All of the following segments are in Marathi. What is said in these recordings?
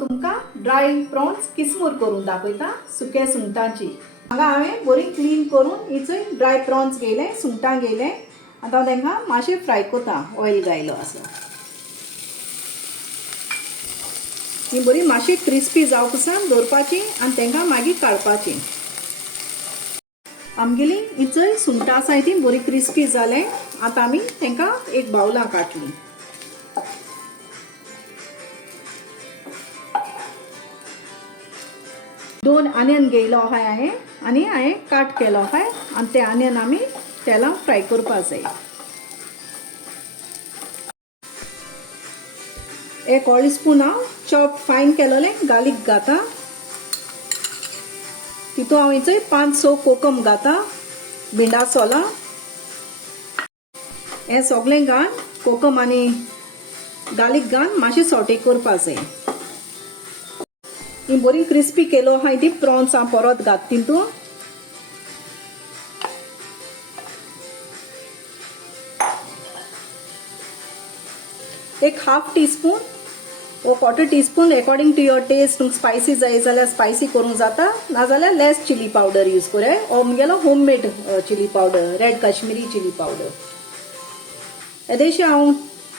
तुमकां ड्राय प्रॉन्स किसमूर करून दाखयता सुके सुंगटांची। हांगा हांवें बरी क्लीन करून हिचय ड्राय प्रॉन्स घेयले, सुंगटां घेयले। आतां हांव तांकां मातशें फ्राय करता ऑयल घायलो असो। ही बरी मातशी क्रिस्पी जावंक सावन दवरपाची आनी तांकां मागीर काडपाची। आमगेली हिचय सुंगटां आसाय ती बरी क्रिस्पी जाले। आतां आमी तांकां एक बाउलां काडटली। दोन आनियन घेयलो आहाय हांवें आनी हांवें काट केलो आहाय आनी ते आनियन आमी तेलां फ्राय करपा जाय। एक व्हडलो स्पून हांव चॉप फायन केलोलें गार्लीक घाता। तितून हांव हिचय 5-6 कोकम घाता, भिंडा सोलां। हें सगळें घाल कोकम आनी गार्लीक घाल मातशें सॉटे करपा जाय। ही बरी क्रिस्पी केलो आहाय ती प्रॉन्स हांव परत घात तितून। एक हाफ टीस्पून वो quarter teaspoon according to your taste. तुमकां स्पायसी जाय जाल्यार स्पायसी करूंक जाता, नाजाल्यार लेस चिली पावडर यूज कराय। हो म्हगेलो homemade chilli powder, red Kashmiri chilli powder. येदेशें हांव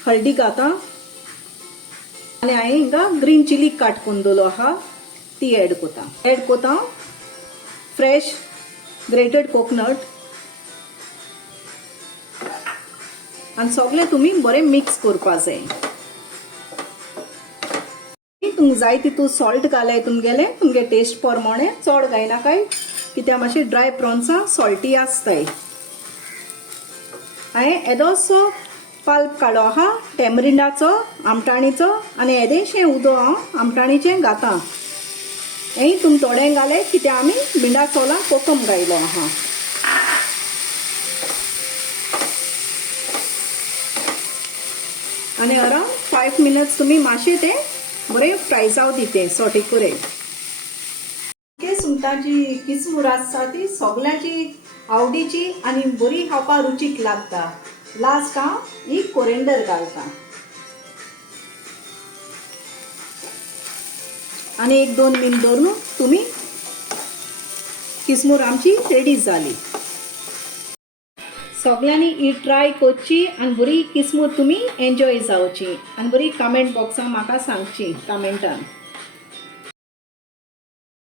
हळदी घाता आनी हांवें हिंगा ग्रीन चिली काट करून दवरलो आहा ती ऍड कोता फ्रेश ग्रेटेड कोकोनट आनी सगळें तुमी बरें मिक्स करपा जाय। तुमकां जाय तितून सॉल्ट घालाय तुमगे टेस्ट प्रमाणे, चड घायनाकाय कित्याक मातशें ड्राय प्रॉन्सां सॉल्टी आसताय। हांवें येदोसो पल्प काडलो आहा टॅमरिंडाचो, आमटाणीचो आनी येदेशें उदक हांव आमटाणीचें घातां। हें तुम थोडें घाले कित्याक आमी भिंडा सोलां कोकम घायलो आहा। आनी अराउंड 5 मिनट्स तुमी मातशें तें बरें फ्राय जावं दितें सॉटे करे। सुके सुंगटांची किसमूर आसता ती सगळ्यांची आवडीची आनी बरी खावपा रुचीक लागता। लास्ट हांव ही कोरिएंडर घालता आनी 1-2 मिनट दवरून तुमी किसमूर आमची रेडी जाली। सगळ्यांनी ही ट्राय करची आनी बरी किसमूर तुमी एन्जॉय जावची आनी बरी कमेंट बॉक्सांत म्हाका सांगची कमेंटान।